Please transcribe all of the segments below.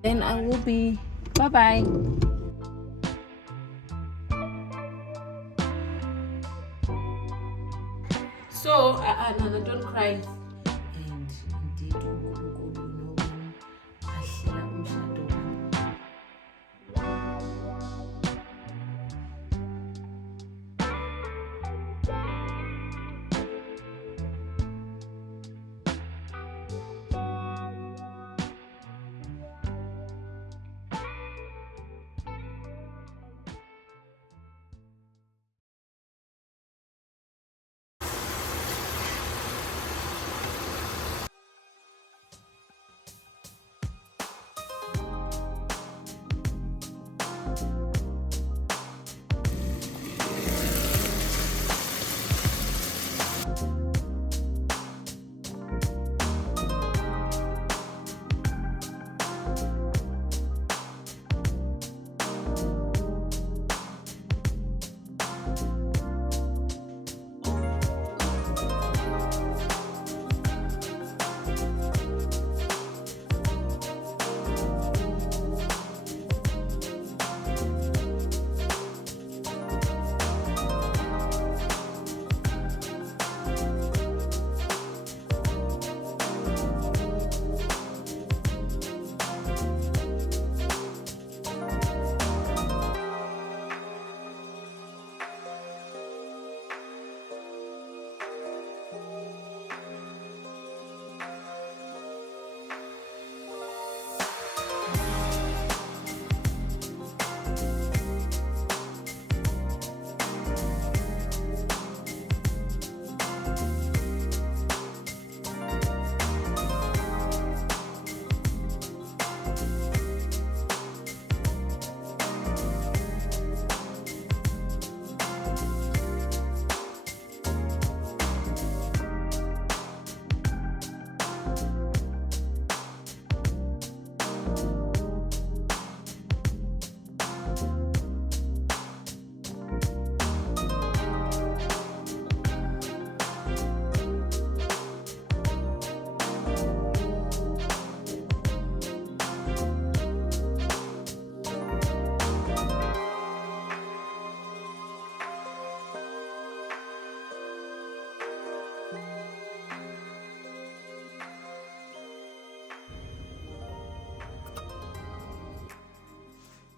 Then I will be. Bye bye. So, no, don't cry. And indeed, uNkulunkulu, when ahlela umshado wami.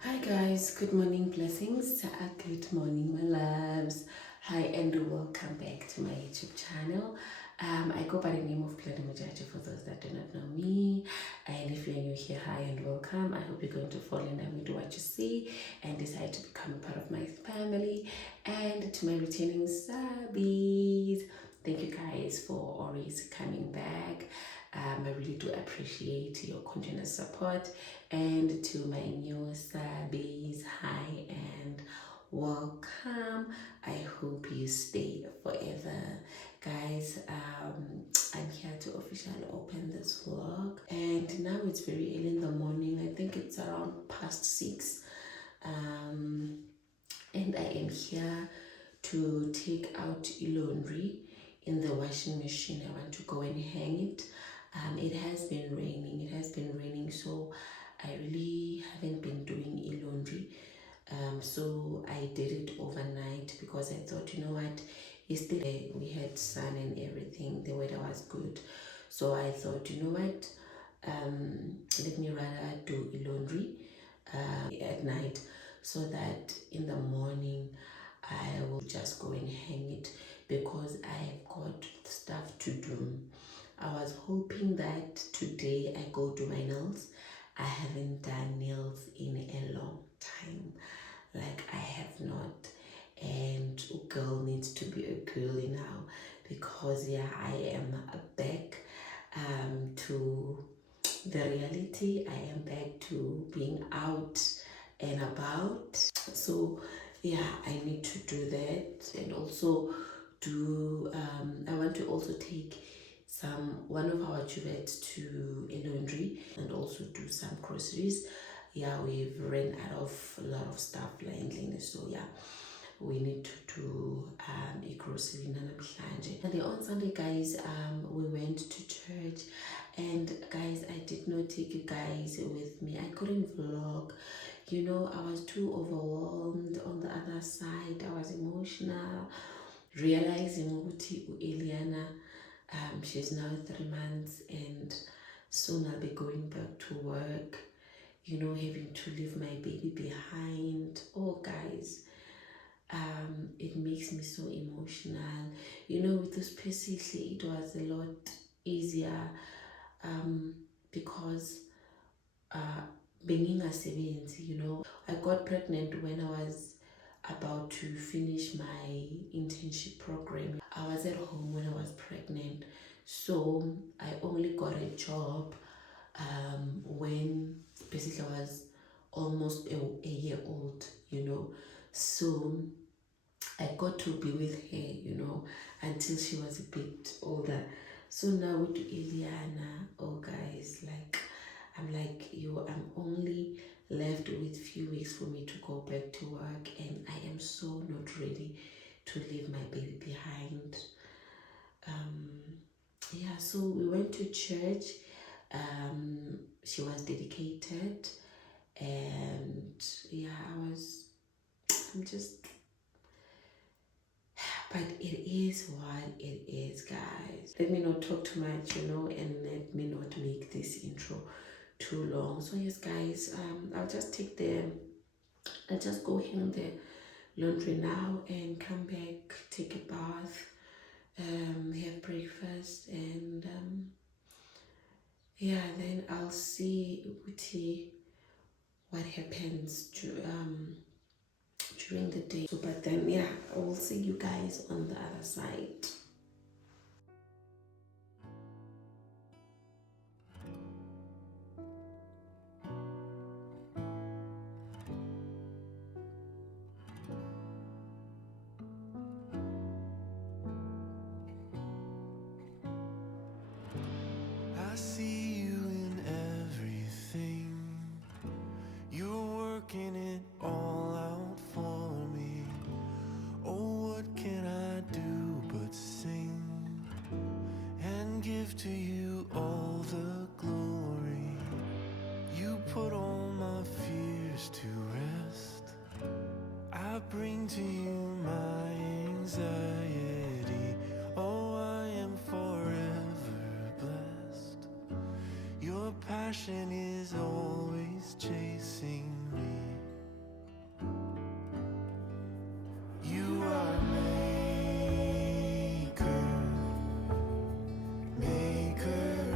Hi guys, good morning, blessings. Good morning, my loves. Hi and welcome back to my YouTube channel. I go by the name of Claudia Mujaji for those that do not know me. And if you're new here, hi and welcome. I hope you're going to fall in line with what you see and decide to become a part of my family. And to my returning subbies, thank you guys for always coming back. I really do appreciate your continuous support. And to my new subbies, hi and welcome. I hope you stay forever. Guys, I'm here to officially open this vlog. And now it's very early in the morning. I think it's around past 6. And I am here to take out laundry in the washing machine. I want to go and hang it. It has been raining, so I really haven't been doing laundry. So I did it overnight because I thought, you know what, yesterday we had sun and everything, the weather was good. So I thought, you know what, let me rather do laundry at night so that in the morning I will just go and hang it because I've got stuff to do. I was hoping that today I go do my nails. I haven't done nails in a long time. Like I have not. And a girl needs to be a girly now because yeah, I am back to the reality. I am back to being out and about. So yeah, I need to do that and also do I want to also take one of our chuvets to a laundry and also do some groceries. Yeah, we've ran out of a lot of stuff lately, so yeah, we need to do a grocery namhlanje. And then on Sunday, guys, we went to church, and guys, I did did not take you guys with me. I couldn't vlog. You know, I was too overwhelmed. On the other side, I was emotional, realizing Uti Eliana, she's now 3 months, and soon I'll be going back to work. You know, having to leave my baby behind. Oh, guys, it makes me so emotional. You know, with this PCC, it was a lot easier because being a seventh, you know, I got pregnant when I was about to finish my internship program. I was at home when I was pregnant, so I only got a job when basically I was almost a year old, you know. So I got to be with her, you know, until she was a bit older. So now with Eliana, oh guys, like I'm like you, I'm only left with few weeks for me to go back to work, and I am so not ready to leave my baby behind. Yeah, so we went to church. She was dedicated, and yeah, I'm just, but it is what it is, guys. Let me not talk too much, you know, and let me not make this intro too long. So yes, guys, I'll just go hang the laundry now and come back, take a bath, have breakfast, and yeah, then I'll see what happens during the day. So, but then yeah, I will see you guys on the other side. I see you in everything. You're working it all out for me. Oh, what can I do but sing and give to you all the glory? You put all my fears to rest. I bring to you my anxiety. Oh, I am forever blessed. Your passion is always chasing me. You are maker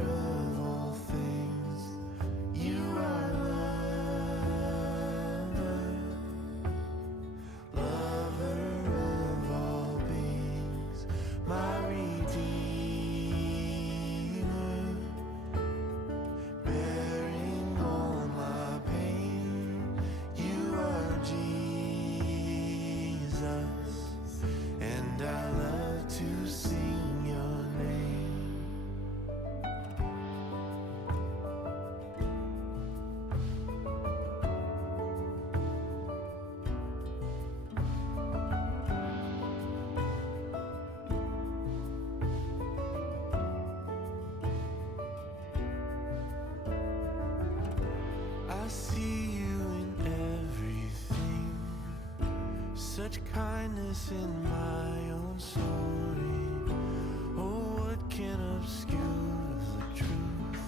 of all things. You are lover of all beings. My Redeemer, bearing all my pain. You are Jesus, and I love to sing your name. I see you in everything, such kindness in my own story. Oh, what can obscure the truth?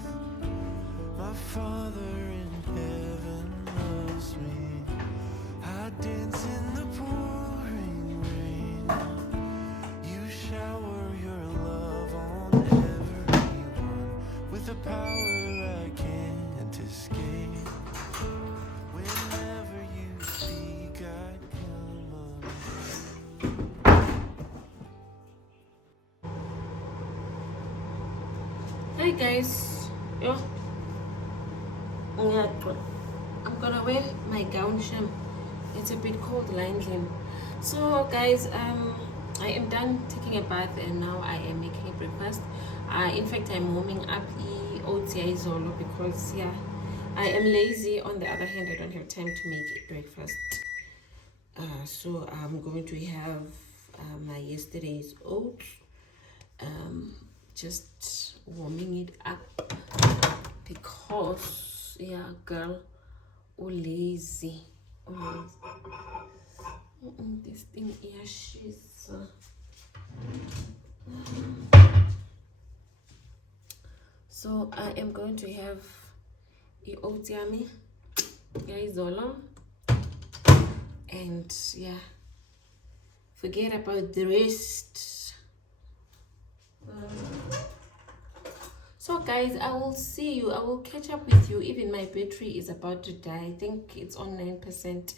My Father in heaven loves me. I dance in the pouring rain. You shower your love on everyone with a power I can't escape. Whenever you speak, I come Hi guys, yo, yeah, I'm gonna wear my gown sham. It's a bit cold, London. So guys, I am done taking a bath and now I am making breakfast. In fact, I'm warming up the OTI Zolo because yeah, I am lazy. On the other hand, I don't have time to make breakfast. So I'm going to have my yesterday's oats. Just warming it up. because yeah, girl, lazy. This thing here, she's so I am going to have oats yummy, guys, and yeah, forget about the rest. So guys, I will see you, I will catch up with you. Even my battery is about to die. I think it's on 9%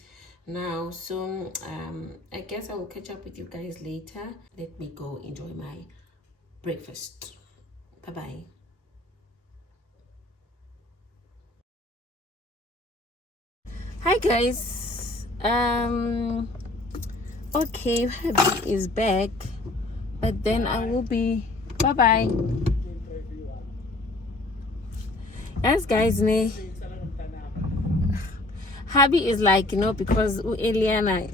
now, so I guess I will catch up with you guys later. Let me go enjoy my breakfast. Bye bye. Hi guys, okay, hubby is back, but then I will be bye bye. Yes guys, ne hubby is like, because Eliana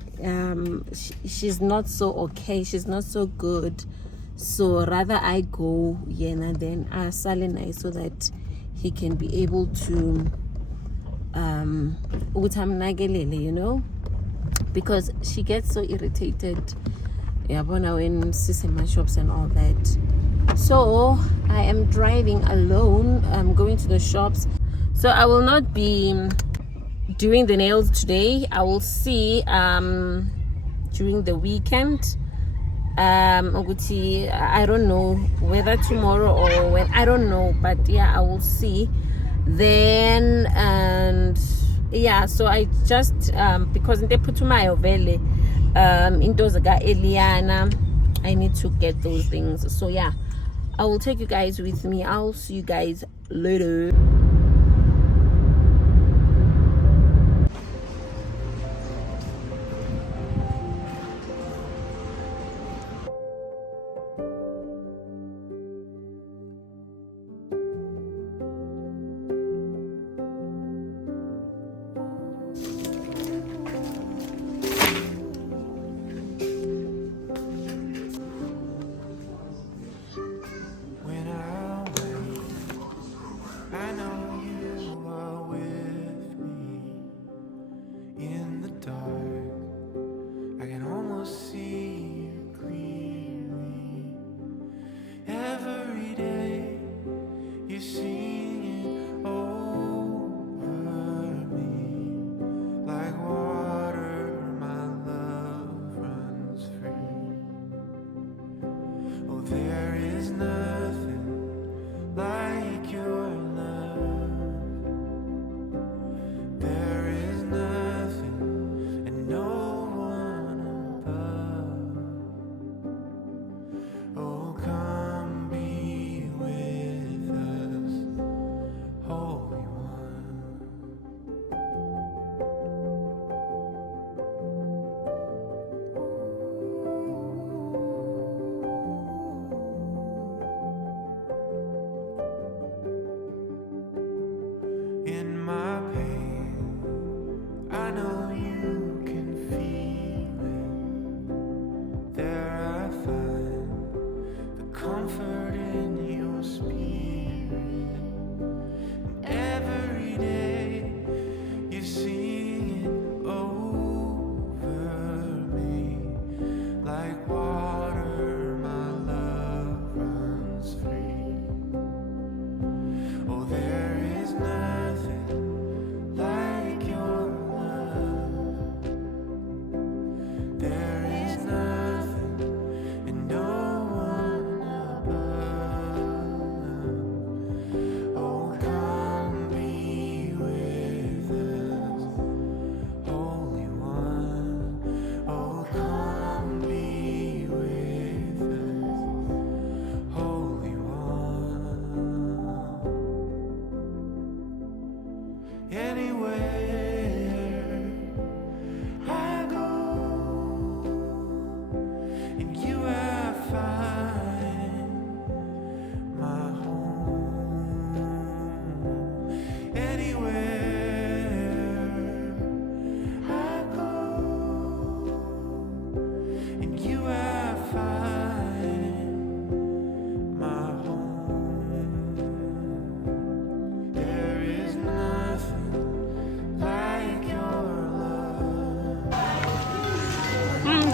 she's not so okay, she's not so good, so rather I go yena then Salina, so that he can be able to because she gets so irritated when she's in my shops and all that. So I am driving alone. I'm going to the shops, so I will not be doing the nails today. I will see during the weekend. I don't know whether tomorrow or when, I don't know, but yeah, I will see then. And yeah, so I just because they put to my ovele into Eliana, I need to get those things. So yeah, I will take you guys with me. I'll see you guys later. When I wake, I know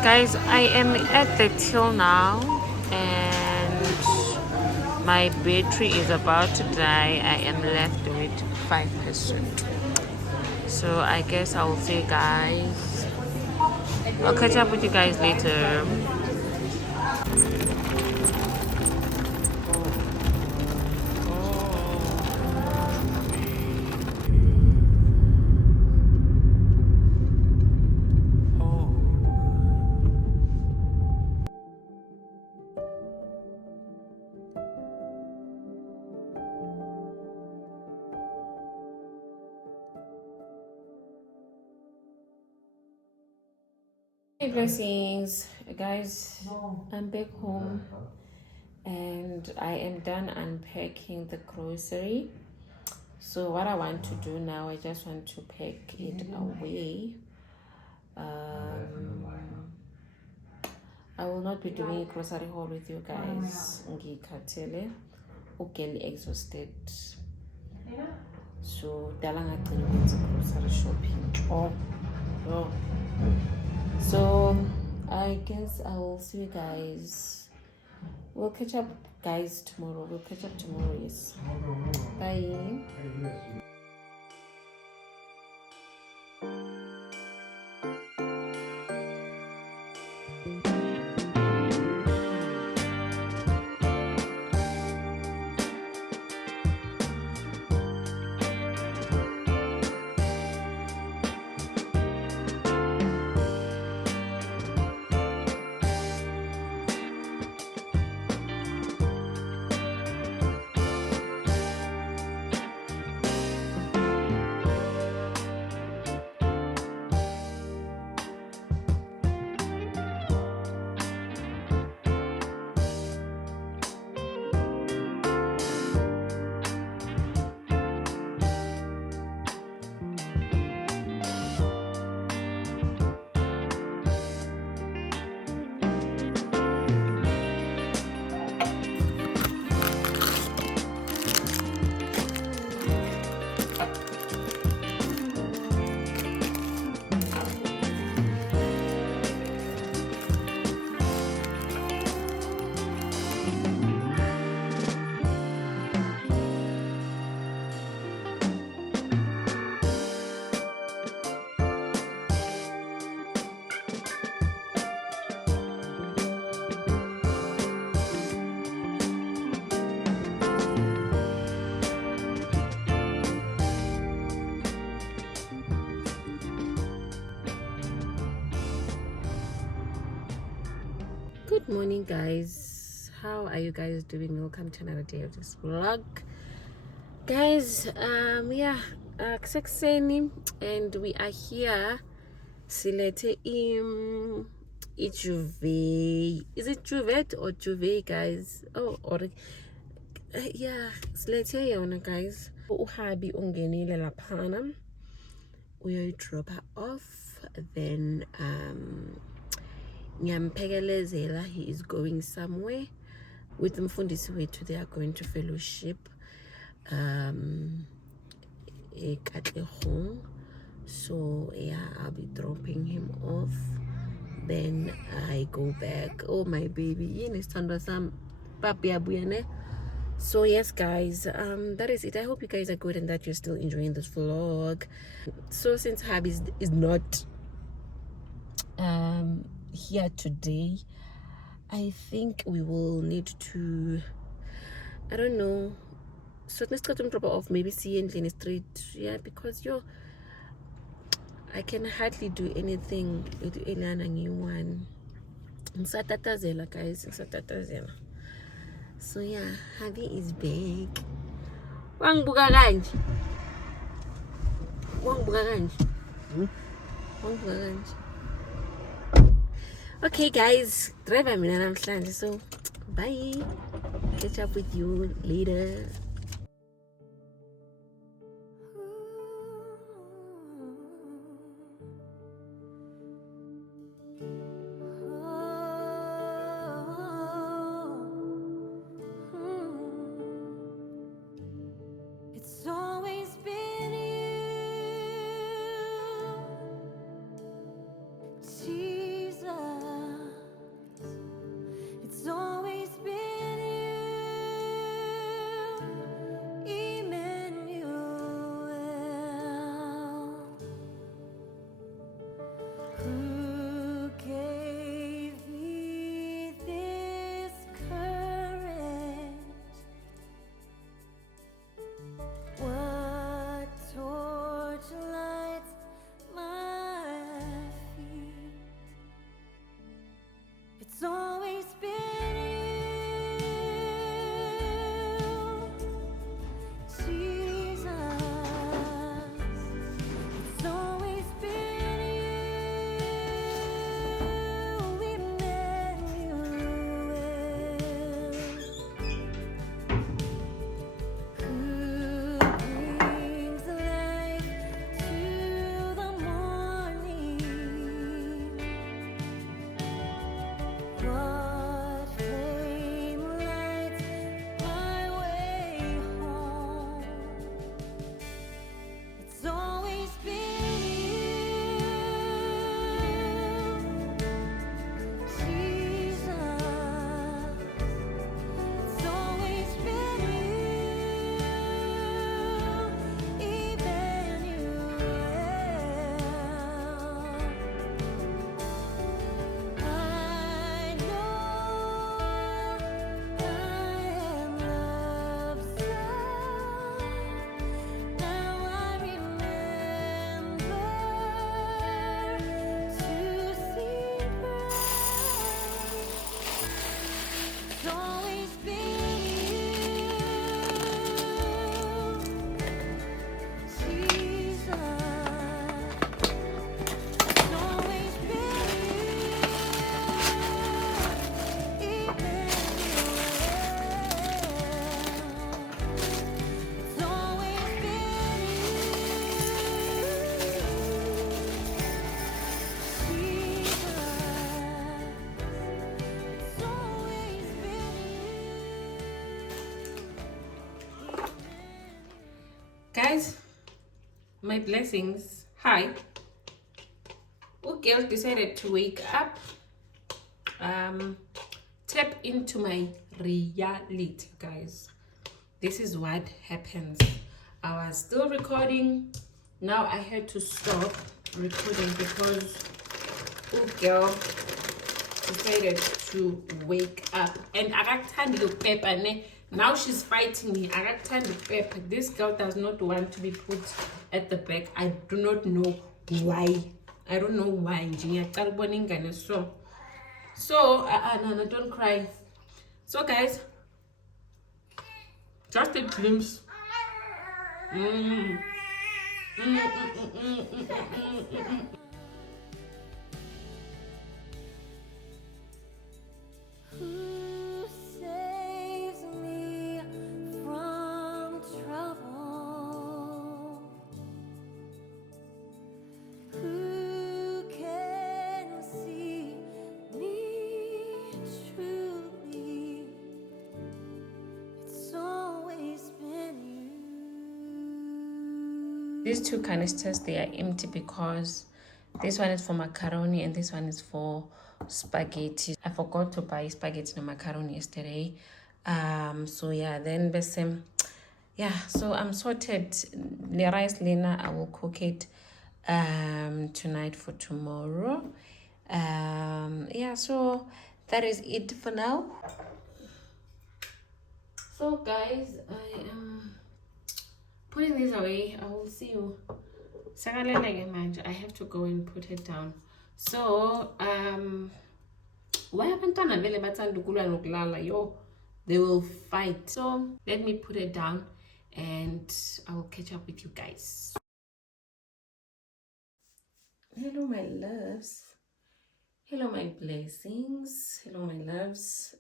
Guys, I am at the till now, and my battery is about to die. I am left with 5%. So I guess I will see you guys. I'll catch up with you guys later. Hey, blessings, guys. I'm back home and I am done unpacking the grocery. So what I want to do now, I just want to pack it away. I will not be doing a grocery haul with you guys. Ngikhathele, ugeli exhausted. So dala ngagcina ukwenza grocery shopping. Oh. So I guess I will see you guys. We'll catch up, guys, tomorrow. Yes. Bye. Good morning, guys. How are you guys doing? Welcome to another day of this vlog, guys. Kusekuseni, and we are here. Silete Juve. Is it Juvet or Juve, guys? Silete yona, guys. Uhabi ungenile laphana. We drop her off. Then ngiyampekelezela, he is going somewhere with umfundisi wethu. They are going to fellowship eKatlehong. So yeah, I'll be dropping him off, then I go back. Oh, my baby, so yes, guys, that is it. I hope you guys are good and that you're still enjoying this vlog. So since Hab is not here today, I think we will need to, I don't know, so let's cut him drop off, maybe see in the street. Yeah, because I can hardly do anything with Eliana new one. Ngisatatazela, guys, ngisatatazela. So yeah, Habi is back. Wangibuka kanje. Okay, guys, driver mina namhlanje, so bye. Catch up with you later. It's always been you, Jesus. guys, my blessings. Hi. Girl decided to wake up, tap into my reality, guys. This is what happens. I was still recording. Now I had to stop recording because girl decided to wake up. And now she's fighting me. This girl does not want to be put at the back. I do not know why. I don't know why. No, don't cry. So guys, just a glimpse. Mm. Who saves me from trouble? Who can see me truly? It's always been you. These two canisters, they are empty because this one is for macaroni and this one is for spaghetti. I forgot to buy spaghetti and macaroni yesterday. So yeah, then yeah, so I'm sorted. The rice Lena, I will cook it tonight for tomorrow. Yeah, so that is it for now. So guys, I am putting this away. I will see you. I have to go and put it down. So why abantwana vele bathanda ukulwa nokulala yo, they will fight. So let me put it down and I will catch up with you guys. Hello my loves, hello my blessings, hello my loves.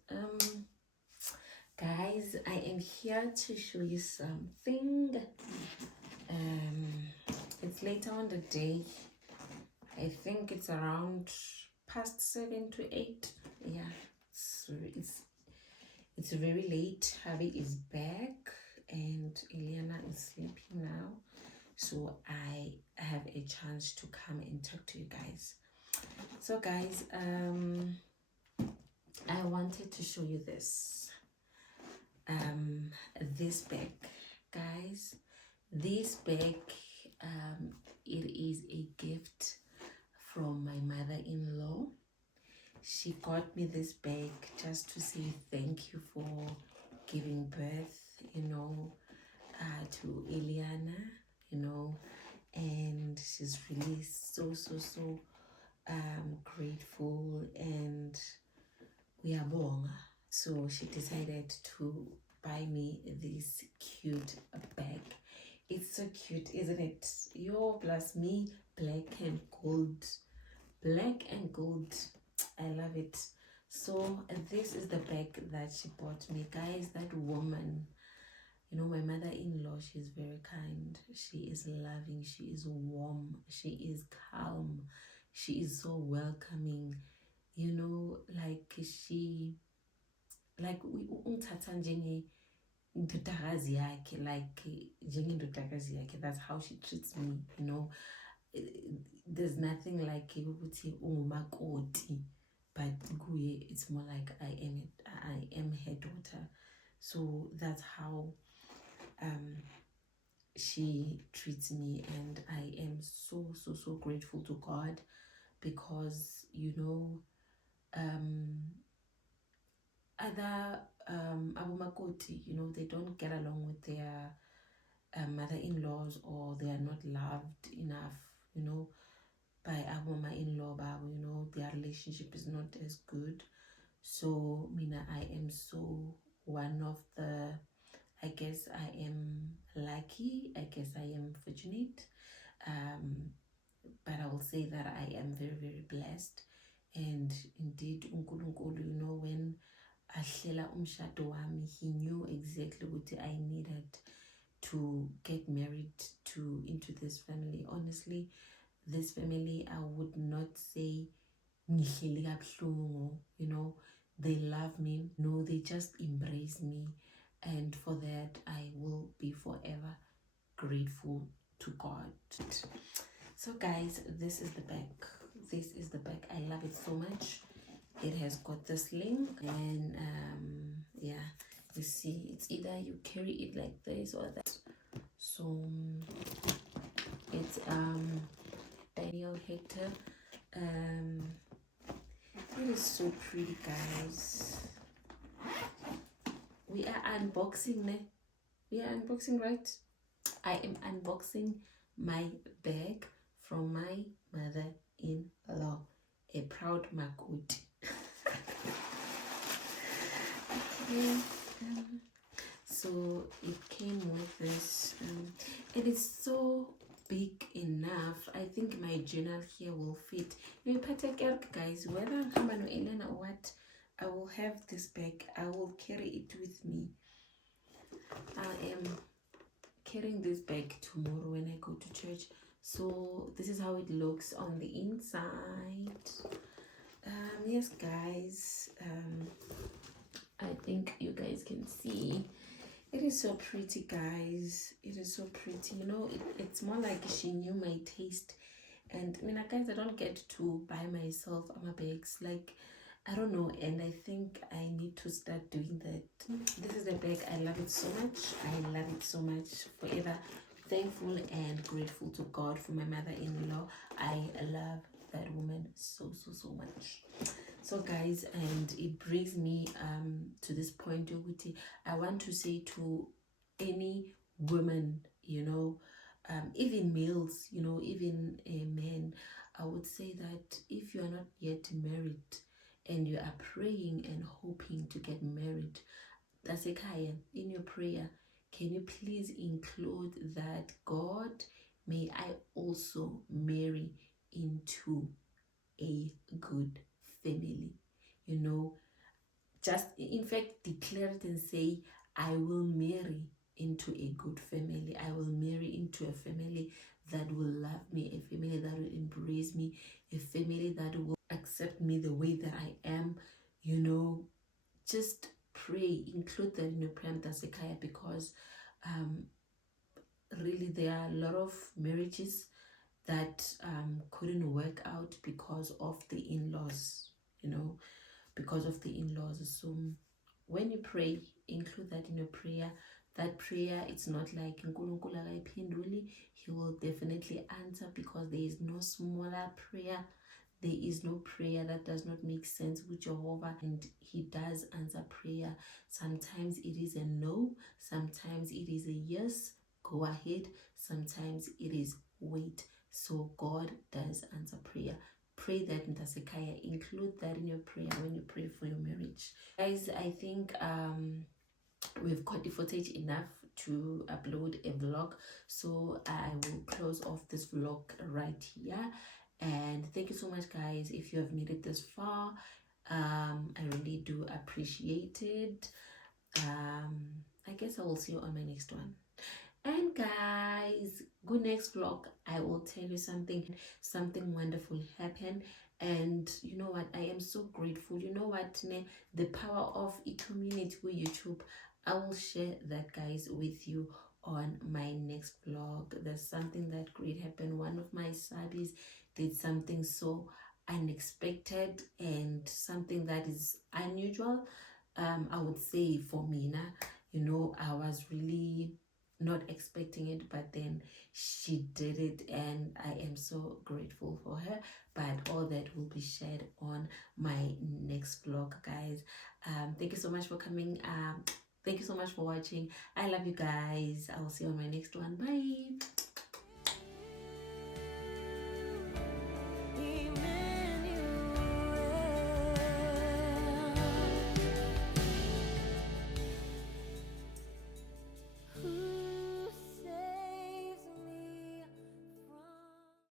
Guys, I am here to show you something. It's later on the day. I think it's around past 7 to 8. Yeah, it's very late. Harvey is back and Eliana is sleeping now, so I have a chance to come and talk to you guys. So guys, I wanted to show you this bag, guys. This bag, it is a gift from my mother-in-law. She got me this bag just to say thank you for giving birth, to Eliana, and she's really so grateful, and we are born. So she decided to buy me this cute bag. It's so cute, isn't it? Yo, plus me, black and gold. I love it. So this is the bag that she bought me, guys. That woman, my mother-in-law, she's very kind, she is loving, she is warm, she is calm, she is so welcoming, like ungithatha njengindodakazi yakhe, njengendodakazi yakhe. That's how she treats me, there's nothing like ukuthi ungumakoti, but kuye it's more like I am her daughter. So that's how she treats me, and I am so grateful to God, because other abomakoti, they don't get along with their mother-in-laws, or they are not loved enough, by aboma-in-law babo, their relationship is not as good. So mina, I am so one of the, I guess I am lucky, I guess I am fortunate, but I will say that I am very blessed. And indeed uNkulunkulu, when ahlela umshado wami, he knew exactly what I needed to get married into this family. Honestly, this family, I would not say ngihleli kabuhlungu, they love me, they just embrace me, and for that I will be forever grateful to God. So guys, this is the bag. This is the bag. I love it so much. It has got this link, and yeah, you see, it's either you carry it like this or that. So it's Daniel Hector. It is so pretty, guys. We are unboxing, ne? We are unboxing, right? I am unboxing my bag from my mother-in-law, a proud Makoti. Okay, so it came with this. It is so big enough. I think my journal here will fit. You guys, whether I'm Elena or what, I will have this bag. I will carry it with me. I am carrying this bag tomorrow when I go to church. So this is how it looks on the inside. Yes, guys. I think you guys can see. It is so pretty, guys. It is so pretty. You know, it's more like she knew my taste. And I mean, guys, I don't get to buy myself my bags. Like, I don't know. And I think I need to start doing that. This is the bag. I love it so much. I love it so much. Forever thankful and grateful to God for my mother-in-law. I love that woman so much. So guys, and it brings me to this point, I want to say to any woman, you know, even males, you know, even men, I would say that if you are not yet married and you are praying and hoping to get married, that's a kaya in your prayer. Can you please include that, God, may I also marry into a good family? You know, just in fact declare it and say, I will marry into a good family. I will marry into a family that will love me, a family that will embrace me, a family that will accept me the way that I am. You know, just pray, include that in your prayer, Dasekaya, because really there are a lot of marriages that couldn't work out because of the in-laws, you know, because of the in-laws. So when you pray, include that in your prayer. That prayer, it's not like he will definitely answer, because there is no smaller prayer. There is no prayer that does not make sense with Jehovah, and he does answer prayer. Sometimes it is a no, sometimes it is a yes, go ahead, sometimes it is wait. So God does answer prayer. Pray that in Tasekaya. Include that in your prayer when you pray for your marriage. Guys, I think we've got the footage enough to upload a vlog, so I will close off this vlog right here. And thank you so much, guys, if you have made it this far. I really do appreciate it. I guess I will see you on my next one. And guys, good next vlog, I will tell you something wonderful happened. And you know what, I am so grateful. You know what, the power of a community with YouTube, I will share that, guys, with you on my next vlog. There's something that great happened. One of my subbies did something so unexpected and something that is unusual, I would say, for me. You know, I was really not expecting it, but then she did it, and I am so grateful for her. But all that will be shared on my next vlog, guys. Thank you so much for coming. Thank you so much for watching. I love you guys. I will see you on my next one. Bye.